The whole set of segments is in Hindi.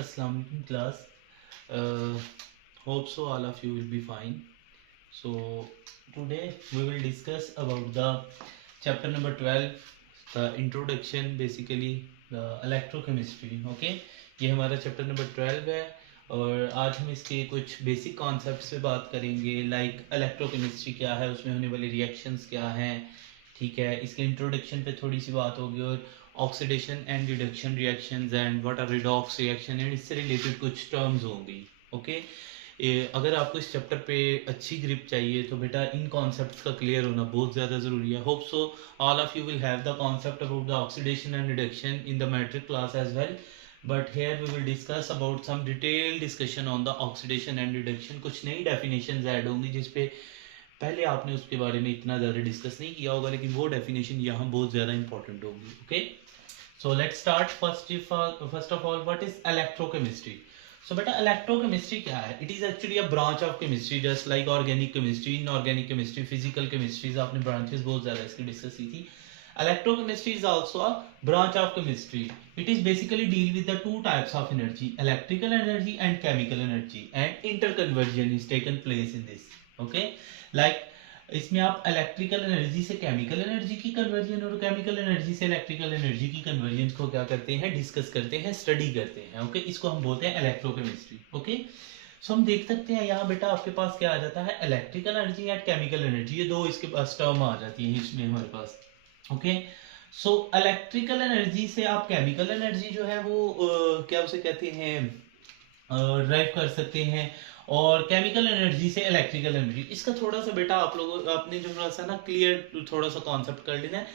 Assalamualaikum class. Hope so all of you will be fine. So today we will discuss about the chapter number 12, the introduction, basically the electrochemistry. Okay, ये हमारा चैप्टर नंबर 12 है और आज हम इसके कुछ बेसिक कॉन्सेप्ट्स पे बात करेंगे, लाइक इलेक्ट्रोकेमिस्ट्री क्या है, उसमें होने वाली रिएक्शंस क्या हैं, ठीक है। इसके इंट्रोडक्शन पे थोड़ी सी बात होगी और oxidation and reduction reactions and what are redox reaction and इससे रिलेटेड कुछ टर्म्स होंगी। ओके, अगर आपको इस चैप्टर पे अच्छी ग्रिप चाहिए तो बेटा इन कॉन्सेप्ट्स का क्लियर होना बहुत ज़्यादा ज़रूरी है। Hope so all of you will have the concept about the oxidation and reduction in the matric class as well, but here we will discuss about some detail discussion on the oxidation and reduction. कुछ नई डेफिनेशंस ऐड होंगी जिसपे पहले आपने उसके बारे में इतना ज़्यादा डिस्कस नहीं किया होगा, लेकिन वो डेफिनेशन यहाँ बहुत ज़्यादा इंपॉर्टेंट होगी। Okay, so let's start. First of all what is electrochemistry. So बेटा इलेक्ट्रोकेमिस्ट्री क्या है? It is actually a branch of chemistry, just like organic chemistry, inorganic chemistry, physical chemistries. आपने ब्रांचेस बहुत ज्यादा इसकी डिस्कस की थी। Electrochemistry is also a branch of chemistry. It is basically deal with the two types of energy, electrical energy and chemical energy, and interconversion is taken place in this. Okay, like इसमें आप इलेक्ट्रिकल एनर्जी से केमिकल एनर्जी की कन्वर्जन और केमिकल एनर्जी से इलेक्ट्रिकल एनर्जी की कन्वर्जन को क्या करते हैं, डिस्कस करते हैं, स्टडी करते हैं। ओके, इसको हम बोलते हैं इलेक्ट्रोकेमिस्ट्री। ओके, सो हम देख सकते हैं यहाँ बेटा आपके पास क्या आ जाता है, electrical energy and chemical energy, ये दो इसके पास टर्म आ जाती है इसमें हमारे पास। ओके, सो इलेक्ट्रिकल एनर्जी से आप केमिकल एनर्जी जो है वो क्या उसे कहते हैं, ड्राइव कर सकते हैं, और केमिकल एनर्जी से इलेक्ट्रिकल एनर्जी। इसका थोड़ा सा बेटा आप लोगों आपने जो थोड़ा सा ना क्लियर थोड़ा सा कॉन्सेप्ट कर लेना है।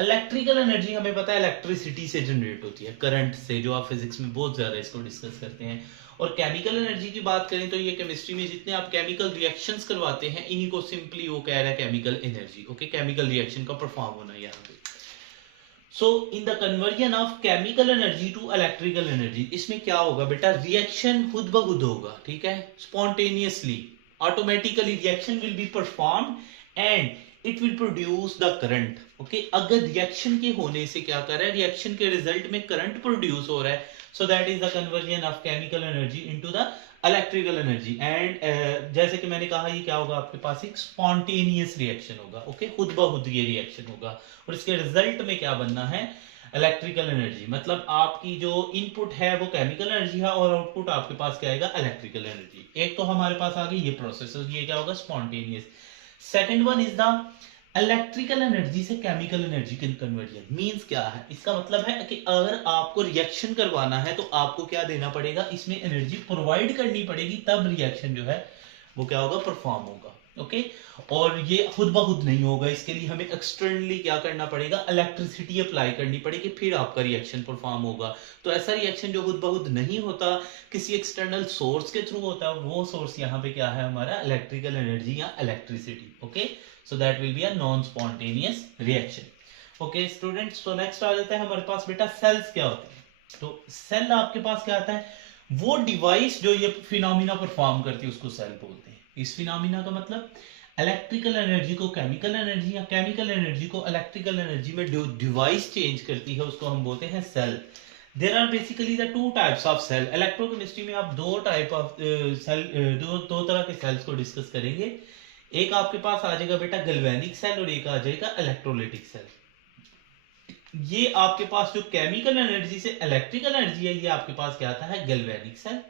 इलेक्ट्रिकल एनर्जी हमें पता है इलेक्ट्रिसिटी से जनरेट होती है, करंट से, जो आप फिजिक्स में बहुत ज्यादा इसको डिस्कस करते हैं। और केमिकल एनर्जी की बात करें तो ये केमिस्ट्री में जितने आप केमिकल रिएक्शंस करवाते हैं इन्हीं को सिंपली वो कह रहा है chemical energy. Okay, chemical reaction का परफॉर्म होना यहाँ पे। So in the conversion of chemical energy to electrical energy, इसमें क्या होगा बेटा, रिएक्शन खुद ब खुद होगा, ठीक है, spontaneously, automatically reaction will be perform and it will produce the current. Okay, अगर रिएक्शन के होने से क्या कर रहा है, रिएक्शन के रिजल्ट में करंट प्रोड्यूस हो रहा है, so that is the conversion of chemical energy into the electrical energy. And जैसे कि मैंने कहा, ये क्या होगा आपके पास, एक स्पॉन्टेनियस रिएक्शन होगा। ओके, खुद ब खुद ये रिएक्शन होगा और इसके रिजल्ट में क्या बनना है, इलेक्ट्रिकल एनर्जी। मतलब आपकी जो इनपुट है वो केमिकल एनर्जी है और आउटपुट आपके पास क्या आएगा, इलेक्ट्रिकल एनर्जी। एक तो हमारे पास आ गई ये प्रोसेस, ये क्या होगा, spontaneous. Second one is the electrical energy से केमिकल एनर्जी की कन्वर्जन। मींस क्या है, इसका मतलब है कि अगर आपको रिएक्शन करवाना है तो आपको क्या देना पड़ेगा, इसमें एनर्जी प्रोवाइड करनी पड़ेगी, तब रिएक्शन जो है वो क्या होगा, परफॉर्म होगा। ओके, और ये खुद ब खुद नहीं होगा, इसके लिए हमें एक्सटर्नली क्या करना पड़ेगा, इलेक्ट्रिसिटी अप्लाई करनी पड़ेगी, फिर आपका रिएक्शन परफॉर्म होगा। तो ऐसा रिएक्शन जो खुद ब खुद नहीं होता, किसी एक्सटर्नल सोर्स के थ्रू होता है, वो सोर्स यहाँ पे क्या है हमारा, इलेक्ट्रिकल एनर्जी या electricity. Okay, so that will be a non spontaneous reaction. Okay students, so next आ जाता है हमारे पास बेटा सेल्स क्या होते हैं। तो सेल आपके पास क्या आता है, वो डिवाइस जो ये फिनोमिना परफॉर्म करती है उसको सेल बोलते हैं। इस फिनोमिना का मतलब इलेक्ट्रिकल एनर्जी को केमिकल एनर्जी या केमिकल एनर्जी को इलेक्ट्रिकल एनर्जी में जो डिवाइस चेंज करती है उसको हम बोलते हैं cell. There are basically the two types of cell. Electrochemistry में आप दो टाइप ऑफ सेल, दो तरह के सेल्स को डिस्कस करेंगे। एक आपके पास आ जाएगा बेटा गैल्वेनिक सेल और एक आ जाएगा इलेक्ट्रोलाइटिक सेल। ये आपके पास जो केमिकल एनर्जी से इलेक्ट्रिकल एनर्जी है, ये आपके पास क्या आता है, galvanic cell.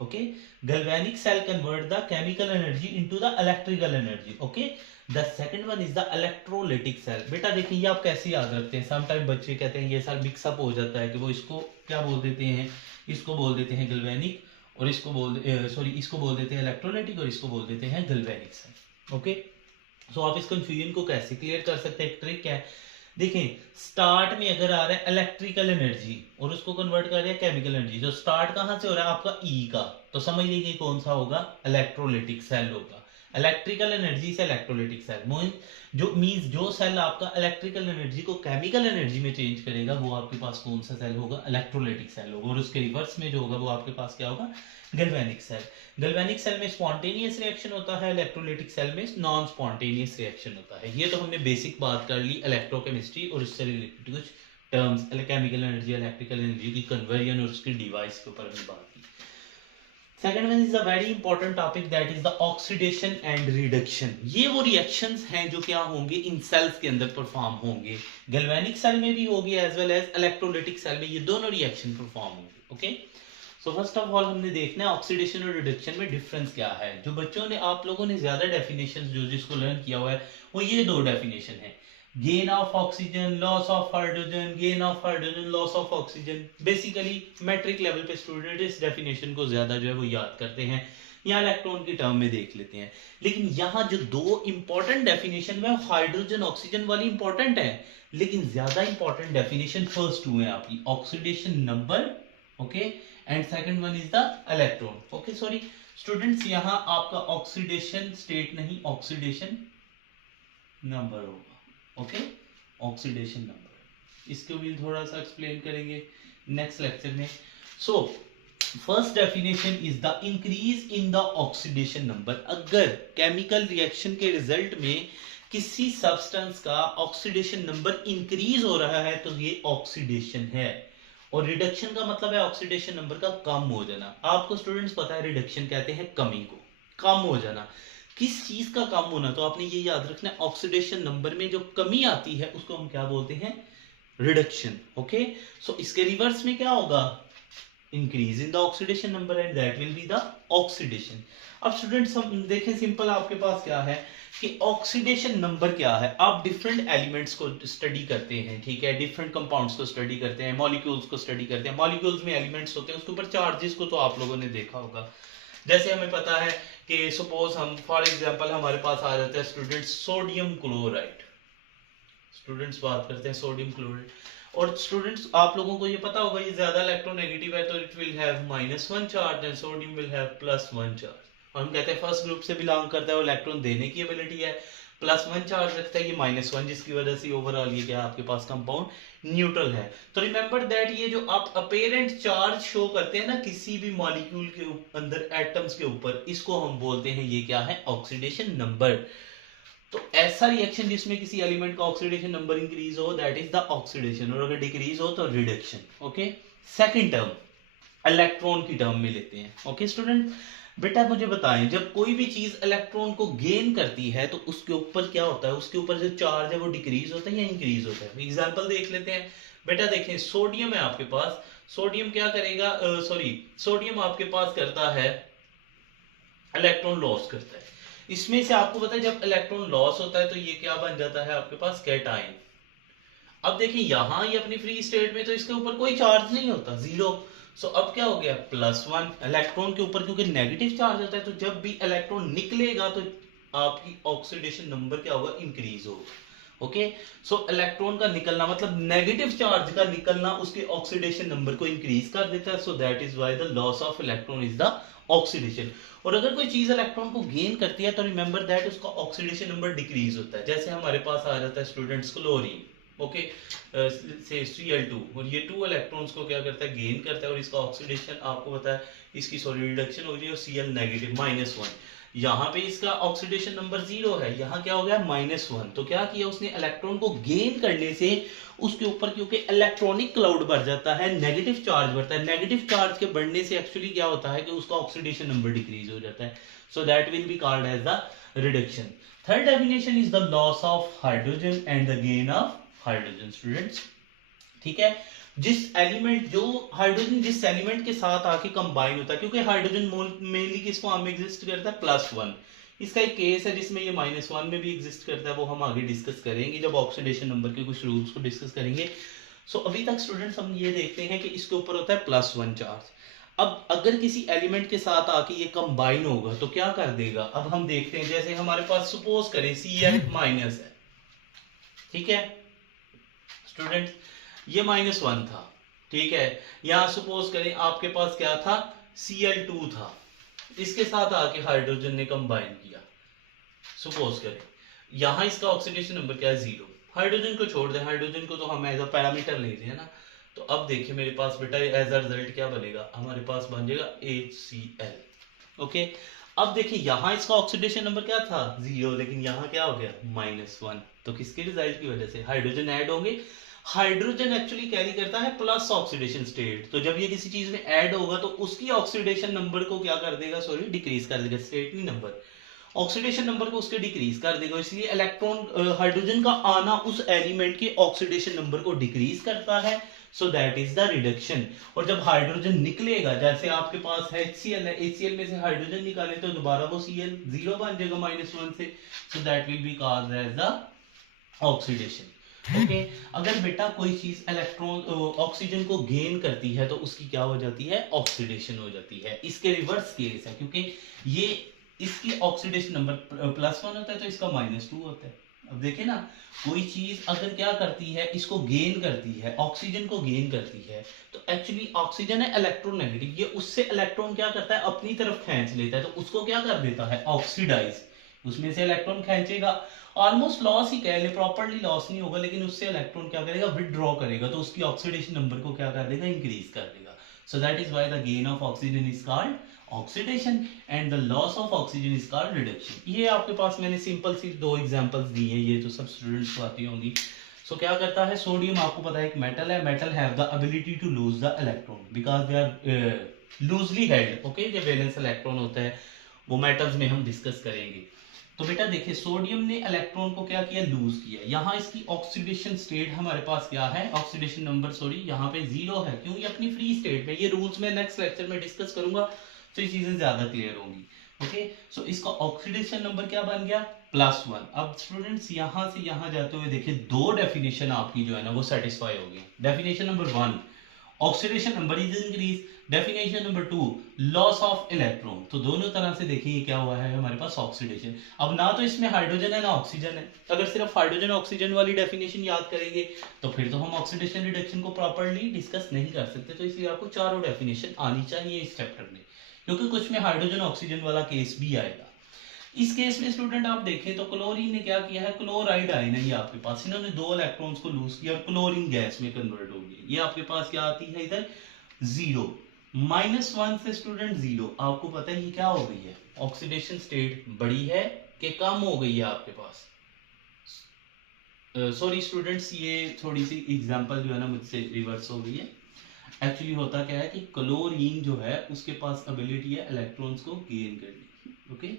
Okay, galvanic cell convert the chemical energy into the electrical energy. Okay, the second one is the electrolytic cell. बेटा देखिए ये आप कैसे याद रखते हैं, सम टाइम बच्चे कहते हैं ये साल मिक्सअप हो जाता है कि वो इसको क्या बोल देते हैं, इसको बोल देते हैं गैल्वेनिक और इसको इसको बोल देते हैं इलेक्ट्रोलाइटिक और इसको बोल देते हैं गैल्वेनिक सेल। ओके, सो आप इस कंफ्यूजन को कैसे क्लियर कर सकते हैं, एक ट्रिक है। देखें, स्टार्ट में अगर आ रहा है इलेक्ट्रिकल एनर्जी और उसको कन्वर्ट कर रहा है केमिकल एनर्जी, तो स्टार्ट कहां से हो रहा है आपका, ई का, तो समझ लीजिए कौन सा होगा, इलेक्ट्रोलाइटिक सेल होगा। इलेक्ट्रिकल एनर्जी से इलेक्ट्रोलाइटिक सेल मींस जो सेल आपका इलेक्ट्रिकल एनर्जी को केमिकल एनर्जी में चेंज करेगा वो आपके पास कौन सा सेल होगा, इलेक्ट्रोलाइटिक सेल होगा। और उसके रिवर्स में जो होगा वो आपके पास क्या होगा, गैल्वेनिक सेल। गैल्वेनिक सेल में स्पॉन्टेनियस रिएक्शन होता है, इलेक्ट्रोलाइटिक सेल में नॉन स्पॉन्टेनियस रिएक्शन होता है। ये तो हमने बेसिक बात कर ली इलेक्ट्रोकेमिस्ट्री और इससे रिलेटेड कुछ terms, chemical energy, electrical energy की कन्वर्जन और उसकी डिवाइस के ऊपर हमने बात की। Second one is the very important topic, that is the oxidation and reduction. ये वो रिएक्शंस हैं जो क्या होंगे इन सेल्स के अंदर परफॉर्म होंगे, गैल्वेनिक सेल में भी होगी as well as electrolytic cell में, ये दोनों रिएक्शन परफॉर्म होंगे। Okay, so first of all हमने देखना है ऑक्सीडेशन और रिडक्शन में डिफरेंस क्या है। जो बच्चों ने, आप लोगों ने ज्यादा डेफिनेशन जो जिसको लर्न किया हुआ है वो ये दो डेफिनेशन है, gain of oxygen, loss of hydrogen, gain of hydrogen, loss of oxygen. Basically matric level पे स्टूडेंट इस डेफिनेशन को ज्यादा जो है वो याद करते हैं या इलेक्ट्रॉन की टर्म में देख लेते हैं। लेकिन यहाँ जो दो इंपॉर्टेंट डेफिनेशन में हाइड्रोजन ऑक्सीजन वाली इंपॉर्टेंट है, लेकिन ज्यादा इंपॉर्टेंट डेफिनेशन फर्स्ट टू है आपकी, oxidation number, okay, and second one is the electron. Okay sorry students, यहाँ आपका ऑक्सीडेशन स्टेट नहीं, ऑक्सीडेशन नंबर होगा। ओके, ऑक्सीडेशन नंबर, इसको भी थोड़ा सा एक्सप्लेन करेंगे नेक्स्ट लेक्चर में। So first definition is the increase in the oxidation number. अगर केमिकल रिएक्शन के रिजल्ट में किसी सब्सटेंस का ऑक्सीडेशन नंबर इंक्रीज हो रहा है तो ये ऑक्सीडेशन है, और रिडक्शन का मतलब है ऑक्सीडेशन नंबर का कम हो जाना। आपको स्टूडेंट्स पता है रिडक्शन कहते हैं कमी को, कम हो जाना। किस चीज का कम होना, तो आपने ये याद रखना है ऑक्सीडेशन नंबर में जो कमी आती है उसको हम क्या बोलते हैं, रिडक्शन। ओके, सो इसके रिवर्स में क्या होगा, increase in the oxidation number and that will be the oxidation. अब स्टूडेंट्स हम देखें, सिंपल आपके पास क्या है कि ऑक्सीडेशन नंबर क्या है। आप डिफरेंट एलिमेंट्स को स्टडी करते हैं, ठीक है, डिफरेंट कंपाउंड्स को स्टडी करते हैं, मॉलिक्यूल्स को स्टडी करते हैं। मॉलिक्यूल्स में एलिमेंट्स होते हैं, उसके ऊपर चार्जेस को तो आप लोगों ने देखा होगा। जैसे हमें पता है कि सपोज हम फॉर एग्जांपल हमारे पास आ जाता है स्टूडेंट्स सोडियम क्लोराइड, स्टूडेंट्स बात करते हैं सोडियम क्लोराइड, और स्टूडेंट्स आप लोगों को ये पता होगा ये ज्यादा इलेक्ट्रोनेगेटिव है तो it will have -1 charge and sodium will have +1 charge. और हम कहते हैं फर्स्ट ग्रुप से बिलोंग करता है, वो इलेक्ट्रॉन देने की एबिलिटी है, +1 चार्ज रखता है, ये -1, जिसकी वजह से ओवरऑल ये क्या आपके पास कंपाउंड न्यूट्रल है। तो रिमेंबर दैट ये जो आप अपेरेंट चार्ज शो करते हैं ना किसी भी मॉलिक्यूल के अंदर एटम्स के ऊपर, इसको हम बोलते हैं ये क्या है, ऑक्सीडेशन नंबर। तो ऐसा रिएक्शन जिसमें किसी एलिमेंट का ऑक्सीडेशन नंबर इंक्रीज हो दैट इज द ऑक्सीडेशन, और अगर डिक्रीज हो तो reduction. Okay, second term electron की टर्म में लेते हैं। ओके स्टूडेंट, बेटा मुझे बताएं, जब कोई भी चीज इलेक्ट्रॉन को गेन करती है तो उसके ऊपर क्या होता है, उसके ऊपर जो चार्ज है वो डिक्रीज होता है या इंक्रीज होता है। एग्जांपल देख लेते हैं। बेटा देखें, सोडियम है आपके पास, सोडियम क्या करेगा, सोडियम आपके पास करता है इलेक्ट्रॉन लॉस करता है। इसमें से आपको पता है जब इलेक्ट्रॉन लॉस होता है तो ये क्या बन जाता है आपके पास, कैटायन। अब देखिए यहां ये अपनी फ्री स्टेट में तो इसके ऊपर कोई चार्ज नहीं होता, जीरो। सो अब क्या हो गया, +1 इलेक्ट्रॉन के ऊपर, क्योंकि नेगेटिव चार्ज होता है तो जब भी इलेक्ट्रॉन निकलेगा तो आपकी ऑक्सीडेशन नंबर क्या होगा, इंक्रीज होगा। ओके, सो इलेक्ट्रॉन का निकलना मतलब नेगेटिव चार्ज का निकलना उसके ऑक्सीडेशन नंबर को इंक्रीज कर देता है। So that is why the loss of electron is the oxidation. और अगर कोई चीज इलेक्ट्रॉन को गेन करती है तो रिमेंबर दैट उसका ऑक्सीडेशन नंबर डिक्रीज होता है। जैसे हमारे पास आ जाता है स्टूडेंट्स क्लोरीन, ओके, से Cl2, और ये 2 इलेक्ट्रॉन्स को क्या करता है, गेन करता है, और इसका ऑक्सीडेशन आपको पता है, इसकी सॉरी रिडक्शन हो रही है, Cl नेगेटिव -1। यहाँ पे इसका ऑक्सीडेशन नंबर 0 है, यहाँ क्या हो गया, -1। तो क्या किया उसने, इलेक्ट्रॉन को गेन करने से उसके ऊपर क्योंकि इलेक्ट्रॉनिक क्लाउड बढ़ जाता है, नेगेटिव चार्ज बढ़ता है, नेगेटिव चार्ज के बढ़ने से एक्चुअली क्या होता है कि उसका ऑक्सीडेशन नंबर डिक्रीज हो जाता है। So that will be called as the reduction. Third definition is the loss of hydrogen and the gain of hydrogen. Students ठीक है, जिस एलिमेंट जो हाइड्रोजन जिस एलिमेंट के साथ आके कंबाइन होता है, क्योंकि हाइड्रोजन मेनली किस फॉर्म में एग्जिस्ट करता है, +1। इसका एक केस है जिसमें ये -1 में भी एग्जिस्ट करता है, वो हम आगे डिस्कस करेंगे जब ऑक्सीडेशन नंबर के कुछ रूल्स को डिस्कस करेंगे। सो अभी तक स्टूडेंट्स हम ये देखते हैं कि इसके ऊपर होता है +1 चार्ज। अब अगर किसी एलिमेंट के साथ आके ये कंबाइन होगा तो क्या कर देगा, अब हम देखते हैं। जैसे हमारे पास सपोज करें Cl- है, ठीक है स्टूडेंट्स, ये -1 था, ठीक है। यहां सपोज करें आपके पास क्या था, Cl2 था, इसके साथ आके हाइड्रोजन ने कंबाइन किया, सपोज करें। यहां इसका ऑक्सीडेशन नंबर क्या है, 0। हाइड्रोजन को छोड़ दें, हाइड्रोजन को तो हम एज अ पैरामीटर ले रहे हैं ना। तो अब देखिए मेरे पास बेटा एज अ रिजल्ट क्या बनेगा, हमारे पास बन जाएगा HCl। ओके, अब देखिए यहां इसका ऑक्सीडेशन नंबर क्या था, 0, लेकिन यहां क्या हो गया, -1। तो किसके रिजल्ट की वजह से, हाइड्रोजन ऐड होंगे, हाइड्रोजन एक्चुअली कैरी करता है प्लस ऑक्सीडेशन स्टेट, तो जब ये किसी चीज में ऐड होगा तो उसकी ऑक्सीडेशन नंबर को क्या कर देगा, सॉरी डिक्रीज कर देगा, स्टेट नहीं नंबर, ऑक्सीडेशन नंबर को उसके डिक्रीज कर देगा। इसलिए इलेक्ट्रॉन हाइड्रोजन का आना उस एलिमेंट के ऑक्सीडेशन नंबर को डिक्रीज करता है, so that is the reduction. और जब हाइड्रोजन निकलेगा, जैसे आपके पास HCl है, HCl में से हाइड्रोजन निकाले तो दोबारा वो Cl जीरो बन जाएगा -1 से, so that will be called as the oxidation. Okay अगर बेटा कोई चीज इलेक्ट्रॉन ऑक्सीजन को गेन करती है तो उसकी क्या हो जाती है, ऑक्सीडेशन हो जाती है। इसके रिवर्स केस है, क्योंकि ये इसकी ऑक्सीडेशन नंबर +1 होता है तो इसका -2 होता है। अब देखे ना, कोई चीज अगर क्या करती है, इसको गेन करती है, ऑक्सीजन को गेन करती है, तो एक्चुअली ऑक्सीजन है इलेक्ट्रोनेगेटिव, ये उससे इलेक्ट्रॉन क्या करता है, अपनी तरफ खींच लेता है, तो उसको क्या कर देता है, ऑक्सीडाइज, उसमें से इलेक्ट्रॉन खींचेगा, ऑलमोस्ट लॉस ही कह ले, प्रॉपर्ली लॉस नहीं होगा, लेकिन उससे इलेक्ट्रॉन क्या करेगा, विदड्रॉ करेगा, तो उसकी ऑक्सीडेशन नंबर को क्या कर देगा, इंक्रीज कर देगा। सो that is why the gain of oxygen is called oxidation and the loss of oxygen is called reduction. ये आपके पास मैंने सिंपल सी 2 एग्जांपल्स दी हैं, ये तो सब स्टूडेंट्स को आती होंगी। सो क्या करता है, सोडियम आपको पता है एक मेटल है, metal have the ability to lose the electron because they are loosely held. Okay, जो वैलेंस इलेक्ट्रॉन होता है वो मेटल्स में हम डिस्कस करेंगे। तो बेटा देखिए, सोडियम ने इलेक्ट्रॉन को क्या किया, लूज किया। यहाँ इसकी ऑक्सीडेशन स्टेट हमारे पास क्या है, ऑक्सीडेशन नंबर सॉरी यहाँ पे 0 है, क्यों, ये अपनी फ्री स्टेट में, ये रूल्स में नेक्स्ट लेक्चर में डिस्कस करूंगा, तो ये चीजें ज्यादा क्लियर होंगी। ओके, सो इसका ऑक्सीडेशन नंबर क्या बन गया, +1। अब स्टूडेंट्स यहाँ से यहाँ जाते हुए देखिए, 2 डेफिनेशन आपकी जो है ना वो सेटिस्फाई हो गई। Definition number 1, oxidation number is increase, definition number 2, loss of electron. तो दोनों तरह से देखिए क्या हुआ है हमारे पास, ऑक्सीडेशन। अब ना तो इसमें हाइड्रोजन है ना ऑक्सीजन है, अगर सिर्फ हाइड्रोजन ऑक्सीजन वाली डेफिनेशन याद करेंगे तो फिर तो हम ऑक्सीडेशन रिडक्शन को प्रॉपर्ली डिस्कस नहीं कर सकते, तो इसलिए आपको चारों डेफिनेशन आनी चाहिए इस चैप्टर में, क्योंकि कुछ में हाइड्रोजन ऑक्सीजन वाला केस भी आएगा। इस केस में स्टूडेंट आप देखें तो क्लोरीन ने क्या किया है, क्लोराइड आयन है ये आपके पास, इन्होंने 2 इलेक्ट्रॉन्स को लूज किया और क्लोरीन गैस में कन्वर्ट हो गई। ये आपके पास क्या आती है इधर 0, -1 से स्टूडेंट 0। आपको पता है ये क्या हो गई है, ऑक्सीडेशन स्टेट बड़ी है कि कम हो गई है आपके पास। सॉरी स्टूडेंट्स, ये थोड़ी सी एग्जांपल जो है ना मुझसे रिवर्स हो गई है। एक्चुअली होता क्या है कि क्लोरीन जो है उसके पास एबिलिटी है इलेक्ट्रॉन्स को गेन करने की। Okay,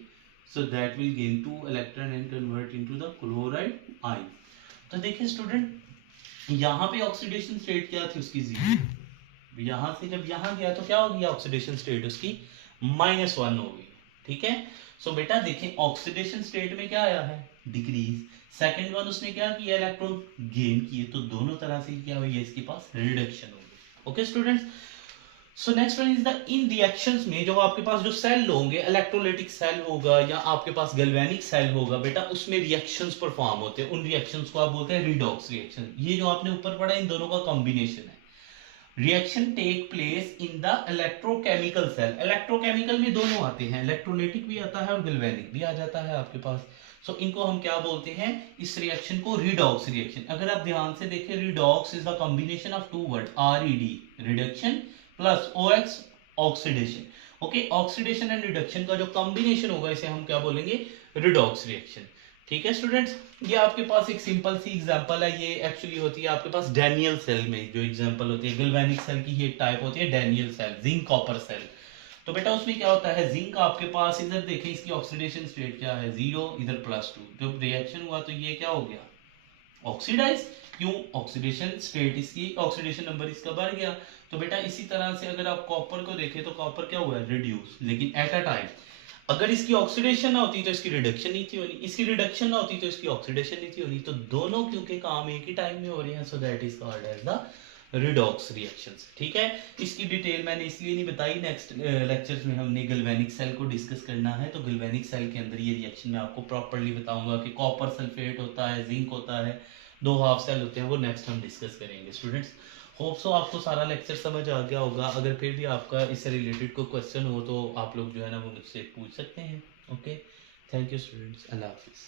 so that will gain 2 electron and convert into the chloride ion। तो देखिए स्टूडेंट, यहाँ पे ऑक्सीडेशन स्टेट क्या थी उसकी 0, यहाँ से जब यहाँ गया तो क्या हो गया, ऑक्सीडेशन स्टेट उसकी -1 हो गई। ठीक है, सो बेटा देखिए ऑक्सीडेशन स्टेट में क्या आया है, डिक्रीज। सेकंड वन उसने क्या किया, इलेक्ट्रॉन गेन किए, तो दोनों तरह से क्या हुई है, इसके पास रिडक्शन हो गई। Okay students, so next one is the in reactions में जो आपके पास जो सेल होंगे, इलेक्ट्रोलाइटिक सेल होगा या आपके पास गैल्वेनिक सेल होगा बेटा, उसमें रिएक्शंस परफॉर्म होते हैं, उन रिएक्शंस को आप बोलते हैं रिडॉक्स रिएक्शन। ये जो आपने ऊपर पढ़ा इन दोनों का कॉम्बिनेशन है। Reaction take place in the electrochemical cell, electrochemical में दोनों आते हैं, इलेक्ट्रोलाइटिक भी आता है और गैल्वेनिक भी आ जाता है आपके पास। सो इनको हम क्या बोलते हैं, इस रिएक्शन को रिडॉक्स रिएक्शन। अगर आप ध्यान से देखें, redox is the combination of 2 word, RED reduction plus OX oxidation. Okay, oxidation and reduction का जो कॉम्बिनेशन होगा इसे हम क्या बोलेंगे, रिडॉक्स रिएक्शन। ठीक है स्टूडेंट्स, ये आपके पास एक सिंपल सी एग्जांपल है, ये एक्चुअली होती है आपके पास डैनियल सेल में जो एग्जांपल होती है, गैल्वेनिक सेल की ही एक टाइप होती है Daniel cell, zinc copper cell. तो बेटा उसमें क्या होता है, जिंक आपके पास, इधर देखें इसकी ऑक्सीडेशन स्टेट क्या है 0, इधर +2, जब रिएक्शन हुआ तो ये क्या हो गया, ऑक्सीडाइज। क्यों, ऑक्सीडेशन स्टेट इसकी, ऑक्सीडेशन नंबर इसका बढ़ गया। तो बेटा इसी तरह से अगर आप कॉपर को देखें तो कॉपर क्या हुआ है, रिड्यूस, लेकिन एट अ टाइम। अगर इसकी ऑक्सीडेशन ना होती तो इसकी रिडक्शन नहीं थी होनी, इसकी रिडक्शन ना होती तो इसकी ऑक्सीडेशन नहीं थी होनी, तो दोनों क्योंकि काम एक ही टाइम में हो रहे हैं, so that is called as the redox reactions. ठीक है, इसकी डिटेल मैंने इसलिए नहीं बताई, नेक्स्ट लेक्चर्स में हमने गैल्वेनिक सेल को डिस्कस करना है, तो गैल्वेनिक सेल के अंदर ये रिएक्शन मैं आपको प्रॉपर्ली बताऊंगा कि कॉपर सल्फेट होता है, जिंक होता है, 2 हाफ सेल होते हैं, वो नेक्स्ट हम डिस्कस करेंगे स्टूडेंट्स। होप सो आपको सारा लेक्चर समझ आ गया होगा। अगर फिर भी आपका इससे रिलेटेड कोई क्वेश्चन हो तो आप लोग जो है ना वो मुझसे पूछ सकते हैं। ओके, थैंक यू स्टूडेंट्स, अल्लाह हाफिज़।